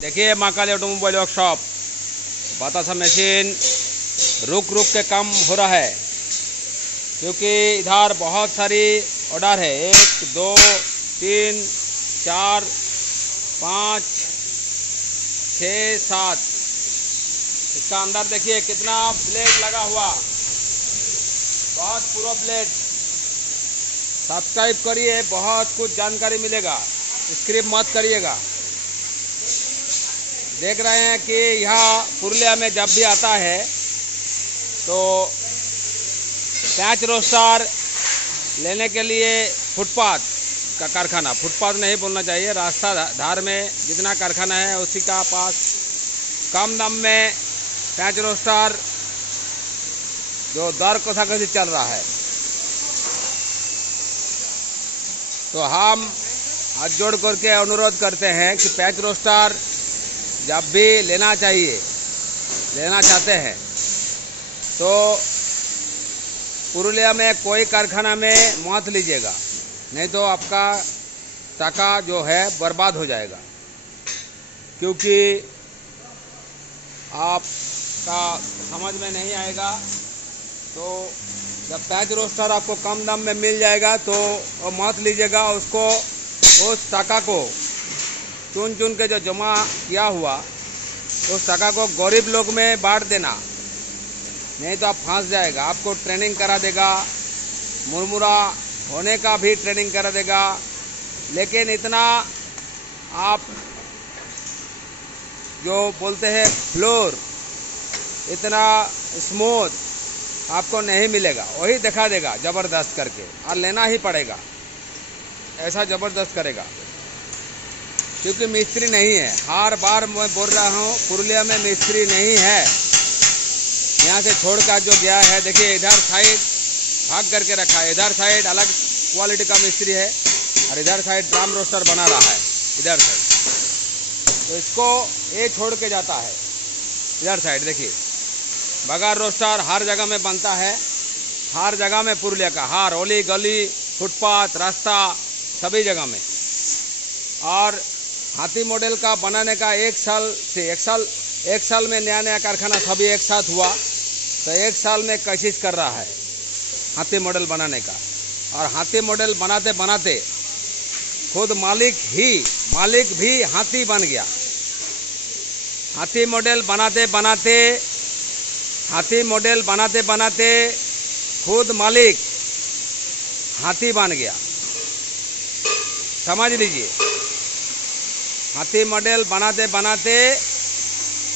देखिए Mahakali automobile workshop बतासा machine रुक के काम हो रहा है क्योंकि इधर बहुत सारी ऑर्डर है। 1 2 3 4 5 6 7। इसका अंदर देखिए कितना ब्लेड लगा हुआ, बहुत पूरा ब्लेड। सब्सक्राइब करिए, बहुत कुछ जानकारी मिलेगा, स्किप मत करिएगा। देख रहे हैं कि यहाँ पुरुलिया में जब भी आता है तो पैच रोस्टर लेने के लिए फुटपाथ का कारखाना, फुटपाथ नहीं बोलना चाहिए, रास्ता धार में जितना कारखाना है उसी का पास कम दाम में पैच रोस्टर जो दर कथाकथी चल रहा है। तो हम हाथ जोड़ करके अनुरोध करते हैं कि पैच रोस्टर जब भी लेना चाहते हैं तो पुरुलिया में कोई कारखाना में मत लीजिएगा, नहीं तो आपका टाका जो है बर्बाद हो जाएगा। क्योंकि आपका समझ में नहीं आएगा। तो जब पैच रोस्टर आपको कम दाम में मिल जाएगा तो मत लीजिएगा। उसको उस टाका को चुन के जो जमा किया हुआ उस टाका को गरीब लोग में बांट देना, नहीं तो आप फंस जाएगा। आपको ट्रेनिंग करा देगा, मुरमुरा होने का भी ट्रेनिंग करा देगा, लेकिन इतना आप जो बोलते हैं फ्लोर इतना स्मूथ आपको नहीं मिलेगा। वही दिखा देगा ज़बरदस्त करके, और लेना ही पड़ेगा, ऐसा ज़बरदस्त करेगा। क्योंकि मिस्त्री नहीं है, हर बार मैं बोल रहा हूँ पुरुलिया में मिस्त्री नहीं है। यहाँ से छोड़कर जो गया है, देखिए इधर साइड भाग करके रखा है, इधर साइड अलग क्वालिटी का मिस्त्री है और इधर साइड ड्रम रोस्टर बना रहा है इधर साइड। तो इसको ये छोड़ के जाता है इधर साइड। देखिए बगार रोस्टर हर जगह में बनता है, हर जगह में पुरुलिया का, हर ओली गली फुटपाथ रास्ता सभी जगह में। और हाथी मॉडल का बनाने का एक साल में नया कारखाना सभी एक साथ हुआ, तो एक साल में कोशिश कर रहा है हाथी मॉडल बनाने का। और हाथी मॉडल बनाते बनाते खुद मालिक भी हाथी बन गया। हाथी मॉडल बनाते बनाते खुद मालिक हाथी बन गया, समझ लीजिए। हाथी मॉडल बनाते बनाते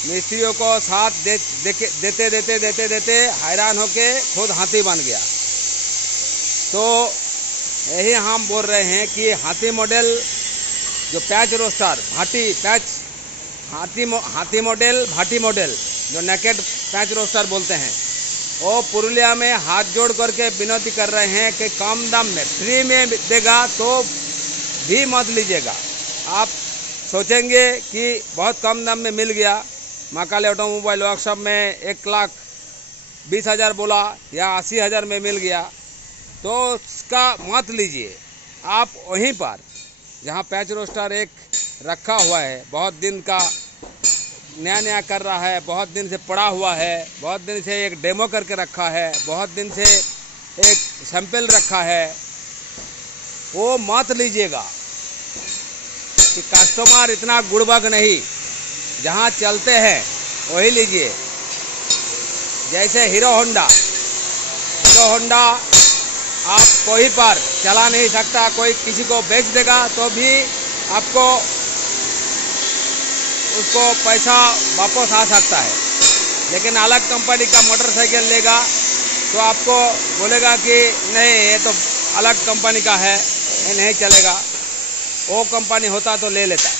मिस्त्रियों को साथ देते हैरान होके खुद हाथी बन गया। तो यही हम बोल रहे हैं कि हाथी मॉडल जो पैच रोस्टर हाथी मॉडल जो नेकेड पैच रोस्टर बोलते हैं, वो पुरुलिया में हाथ जोड़ करके विनती कर रहे हैं कि कम दाम में फ्री में देगा तो भी मत लीजिएगा। आप सोचेंगे कि बहुत कम दाम में मिल गया, महाकाली ऑटोमोबाइल वर्कशॉप में 1,20,000 बोला या 80,000 में मिल गया, तो उसका मत लीजिए। आप वहीं पर जहां पैच रोस्टर एक रखा हुआ है, बहुत दिन का नया कर रहा है, बहुत दिन से पड़ा हुआ है, बहुत दिन से एक डेमो करके रखा है, बहुत दिन से एक सैंपल रखा है, वो मत लीजिएगा। कि कस्टमर इतना गुड़बग नहीं, जहाँ चलते हैं वही लीजिए। जैसे हीरो होंडा आप कोई पर चला नहीं सकता, कोई किसी को बेच देगा तो भी आपको उसको पैसा वापस आ सकता है। लेकिन अलग कंपनी का मोटरसाइकिल लेगा तो आपको बोलेगा कि नहीं ये तो अलग कंपनी का है, ये नहीं चलेगा। वो कंपनी होता तो ले लेता।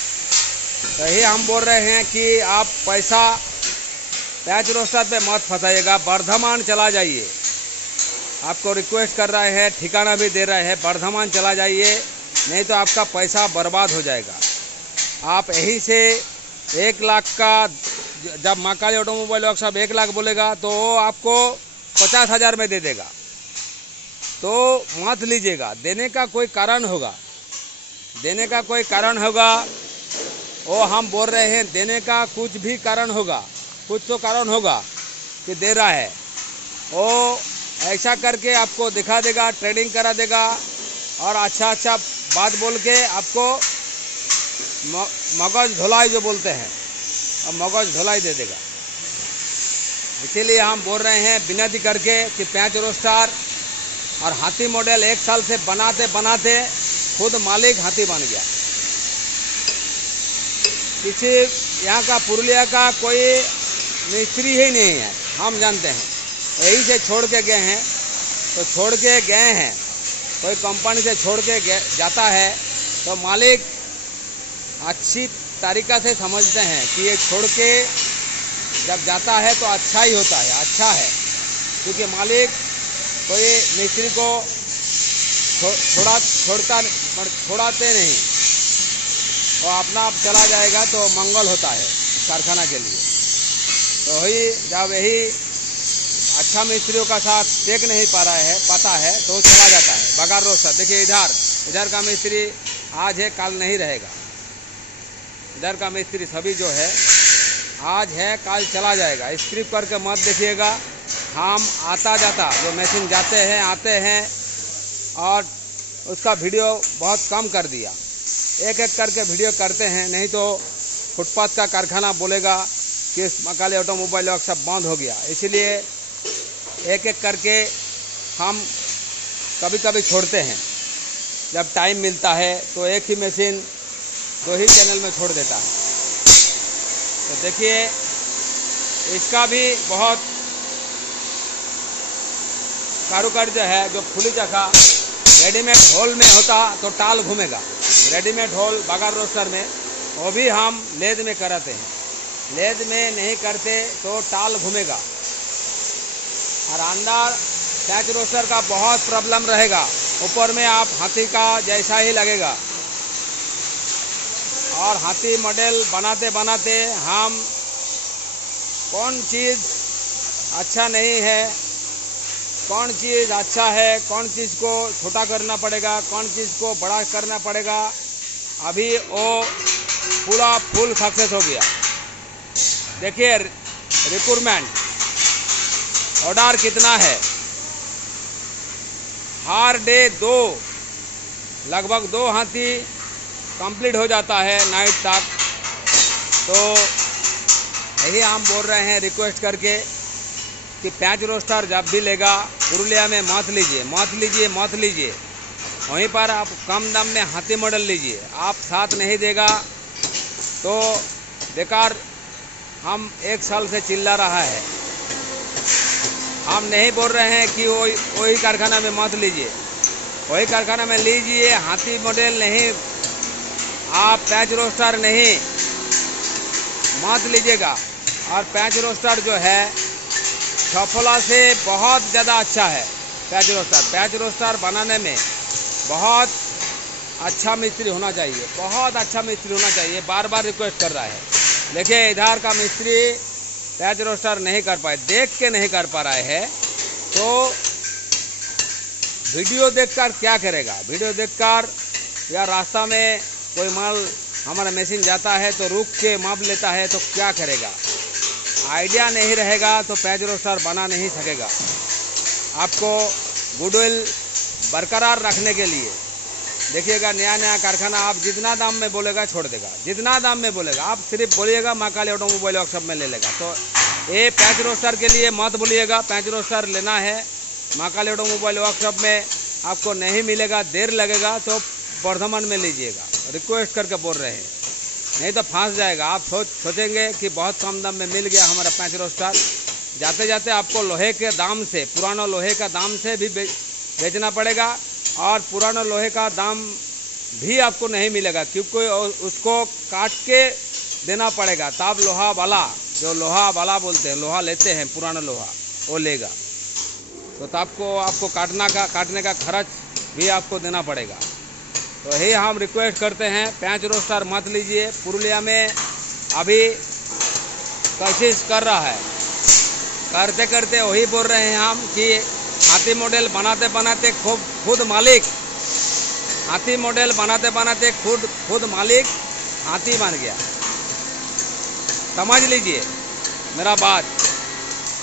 तो यही हम बोल रहे हैं कि आप पैसा पैच रोस्टर पे मत फंसाइएगा, बर्धमान चला जाइए। आपको रिक्वेस्ट कर रहे हैं, ठिकाना भी दे रहे हैं, बर्धमान चला जाइए, नहीं तो आपका पैसा बर्बाद हो जाएगा। आप यहीं से 1 लाख का, जब महाकाली ऑटोमोबाइल वर्कशॉप 1 लाख बोलेगा तो वो आपको 50,000 में दे देगा। तो मत लीजिएगा, देने का कोई कारण होगा वो हम बोल रहे हैं देने का कुछ भी कारण होगा, कुछ तो कारण होगा कि दे रहा है। वो ऐसा करके आपको दिखा देगा, ट्रेडिंग करा देगा और अच्छा अच्छा बात बोल के आपको मगज धुलाई जो बोलते हैं, अब मगज धुलाई दे देगा। इसीलिए हम बोल रहे हैं विनती करके कि पेंच रोस्टर और हाथी मॉडल 1 साल से बनाते बनाते खुद मालिक हाथी बन गया। किसी यहाँ का पुरुलिया का कोई मिस्त्री ही नहीं है, हम जानते हैं। यहीं से छोड़ के गए हैं, तो छोड़ के गए हैं, कोई कंपनी से छोड़ के जाता है तो मालिक अच्छी तरीक़ा से समझते हैं कि ये छोड़ के जब जाता है तो अच्छा ही होता है, अच्छा है। क्योंकि मालिक कोई मिस्त्री को छोड़ाते नहीं, वो अपना आप चला जाएगा तो मंगल होता है कारखाना के लिए। तो वही जब यही अच्छा मिस्त्रियों का साथ टेक नहीं पाता है तो चला जाता है। बगार रोस्टर देखिए, इधर का मिस्त्री आज है कल नहीं रहेगा। इधर का मिस्त्री सभी जो है आज है कल चला जाएगा। स्क्रिप करके मत देखिएगा। हम आता जाता जो मशीन जाते हैं आते हैं और उसका वीडियो बहुत कम कर दिया, एक एक करके वीडियो करते हैं। नहीं तो फुटपाथ का कारखाना बोलेगा कि महाकाली ऑटोमोबाइल वर्कशॉप बंद हो गया। इसलिए एक एक करके हम कभी कभी छोड़ते हैं। जब टाइम मिलता है तो एक ही मशीन 2 ही चैनल में छोड़ देता है। तो देखिए इसका भी बहुत कारुकार्य है। जो फुली चखा रेडीमेड होल में होता तो टाल घूमेगा। रेडीमेड होल बगार रोस्टर में वो भी हम लेद में कराते हैं। लेद में नहीं करते तो टाल घूमेगा। और अंदर पेंच रोस्टर का बहुत प्रॉब्लम रहेगा। ऊपर में आप हाथी का जैसा ही लगेगा। और हाथी मॉडल बनाते बनाते हम कौन चीज़ अच्छा नहीं है, कौन चीज़ अच्छा है, कौन चीज़ को छोटा करना पड़ेगा, कौन चीज़ को बड़ा करना पड़ेगा, अभी वो पूरा फुल सक्सेस हो गया। देखिए रिक्रूटमेंट ऑर्डर कितना है। हर डे लगभग 2 हाथी कंप्लीट हो जाता है नाइट तक। तो यही हम बोल रहे हैं रिक्वेस्ट करके कि पेंच रोस्टर जब भी लेगा पुरुलिया में मत लीजिए। वहीं पर आप कम दाम में हाथी मॉडल लीजिए। आप साथ नहीं देगा तो बेकार। हम 1 साल से चिल्ला रहा है। हम नहीं बोल रहे हैं कि वही कारखाना में मत लीजिए, वही कारखाना में लीजिए। हाथी मॉडल नहीं, आप पेंच रोस्टर नहीं मत लीजिएगा। और पेंच रोस्टर जो है सफोला से बहुत ज़्यादा अच्छा है। पेंच रोस्टर बनाने में बहुत अच्छा मिस्त्री होना चाहिए, बहुत अच्छा मिस्त्री होना चाहिए। बार बार रिक्वेस्ट कर रहा है। देखिए इधर का मिस्त्री पेंच रोस्टर नहीं कर पाए, देख के नहीं कर पा रहे हैं। तो वीडियो देखकर क्या करेगा? वीडियो देखकर या रास्ता में कोई माल हमारा मशीन जाता है तो रुक के माप लेता है तो क्या करेगा? आइडिया नहीं रहेगा तो पेंच रोस्टर बना नहीं सकेगा। आपको गुडविल बरकरार रखने के लिए देखिएगा, नया कारखाना आप जितना दाम में बोलेगा छोड़ देगा। जितना दाम में बोलेगा आप सिर्फ बोलिएगा महाकाली ऑटोमोबाइल वर्कशॉप में ले लेगा। तो ये पेंच रोस्टर के लिए मत बोलिएगा। पेंच रोस्टर लेना है महाकाली ऑटोमोबाइल वर्कशॉप में आपको नहीं मिलेगा, देर लगेगा तो वर्धमान में लीजिएगा। रिक्वेस्ट करके बोल रहे हैं, नहीं तो फंस जाएगा। आप सोचेंगे कि बहुत कम दाम में मिल गया हमारा पेंच रोस्टर। जाते जाते आपको लोहे के दाम से, पुराना लोहे का दाम से भी बेचना पड़ेगा। और पुराना लोहे का दाम भी आपको नहीं मिलेगा क्योंकि उसको काट के देना पड़ेगा। तब लोहा वाला बोलते हैं, लोहा लेते हैं पुराना लोहा, वो लेगा। तो तब को आपको काटने का खर्च भी आपको देना पड़ेगा। तो यही हम रिक्वेस्ट करते हैं, पेंच रोस्टर मत लीजिए। पुरुलिया में अभी कोशिश कर रहा है, करते करते वही बोल रहे हैं हम कि हाथी मॉडल बनाते बनाते खुद मालिक, हाथी मॉडल बनाते बनाते खुद मालिक हाथी बन गया। समझ लीजिए मेरा बात।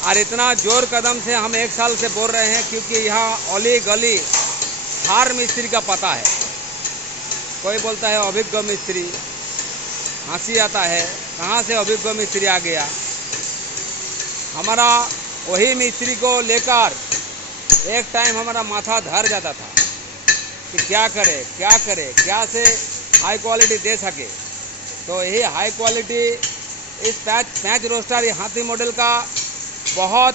और इतना जोर कदम से हम 1 साल से बोल रहे हैं क्योंकि यहाँ ओली गली हर मिस्त्री का पता है। कोई बोलता है अभिज्ञ मिस्त्री, हंसी आता है, कहाँ से अभिज्ञ मिस्त्री आ गया। हमारा वही मिस्त्री को लेकर एक टाइम हमारा माथा धर जाता था कि क्या करे क्या से हाई क्वालिटी दे सके। तो यही हाई क्वालिटी इस पैच रोस्टर ये हाथी मॉडल का बहुत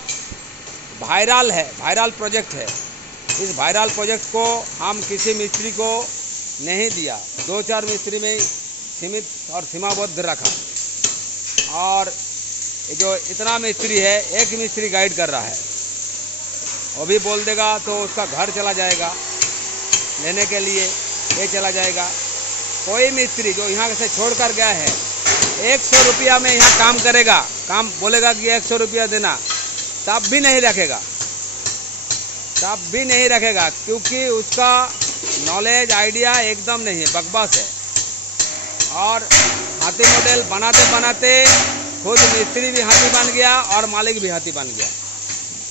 वायरल प्रोजेक्ट है। इस वायरल प्रोजेक्ट को हम किसी मिस्त्री को नहीं दिया, 2-4 मिस्त्री में सीमित और सीमाबद्ध रखा। और जो इतना मिस्त्री है, एक मिस्त्री गाइड कर रहा है, वो भी बोल देगा तो उसका घर चला जाएगा लेने के लिए, ये चला जाएगा। कोई मिस्त्री जो यहाँ से छोड़ कर गया है 100 रुपया में यहाँ काम करेगा, काम बोलेगा कि 100 रुपया देना, तब भी नहीं रखेगा क्योंकि उसका नॉलेज आइडिया एकदम नहीं है, बकवास है। और हाथी मॉडल बनाते बनाते खुद मिस्त्री भी हाथी बन गया और मालिक भी हाथी बन गया।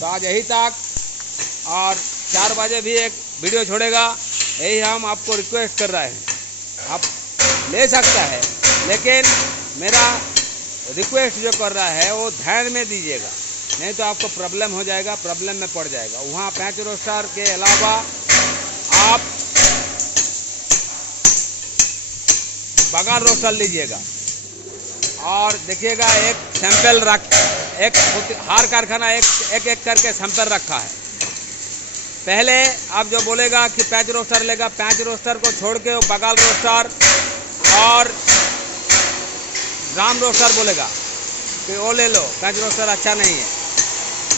तो आज यही तक, और 4 बजे भी एक वीडियो छोड़ेगा। यही हम आपको रिक्वेस्ट कर रहे हैं, आप ले सकता है, लेकिन मेरा रिक्वेस्ट जो कर रहा है वो ध्यान में दीजिएगा, नहीं तो आपको प्रॉब्लम हो जाएगा, प्रॉब्लम में पड़ जाएगा। वहाँ पैच रोस्टर के अलावा आप बगान रोस्टर लीजिएगा और देखिएगा एक सैंपल हर कारखाना एक करके सैंपल रखा है। पहले आप जो बोलेगा कि पैच रोस्टर लेगा, पैच रोस्टर को छोड़ के वो बगाल रोस्टर और ड्राम रोस्टर बोलेगा कि वो ले लो, पैच रोस्टर अच्छा नहीं है।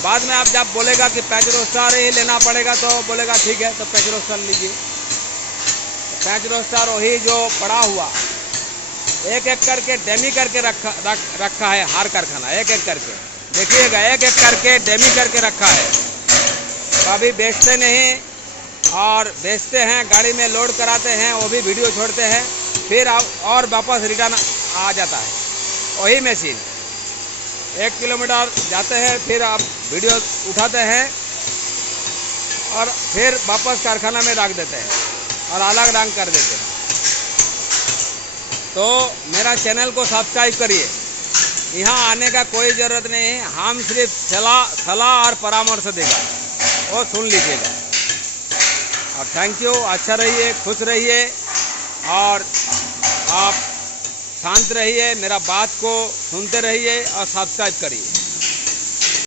बाद में आप जब बोलेगा कि पैच रोस्टर ही लेना पड़ेगा तो बोलेगा ठीक है, तो पैच रोस्टर लीजिए। पैच रोस्टर वही जो पड़ा हुआ एक करके डेमी करके रखा है हर कारखाना, एक करके देखिएगा, एक करके डेमी करके रखा है। कभी बेचते नहीं और बेचते हैं, गाड़ी में लोड कराते हैं, वो भी वीडियो छोड़ते हैं, फिर आप और वापस रिटर्न आ जाता है वही मशीन। 1 किलोमीटर जाते हैं, फिर आप वीडियो उठाते हैं और फिर वापस कारखाना में रख देते हैं और अलग रंग कर देते हैं। तो मेरा चैनल को सब्सक्राइब करिए। यहाँ आने का कोई ज़रूरत नहीं है, हम सिर्फ सलाह और परामर्श देगा, वो सुन लीजिएगा। और थैंक यू, अच्छा रहिए, खुश रहिए और आप शांत रहिए, मेरा बात को सुनते रहिए और सब्सक्राइब करिए।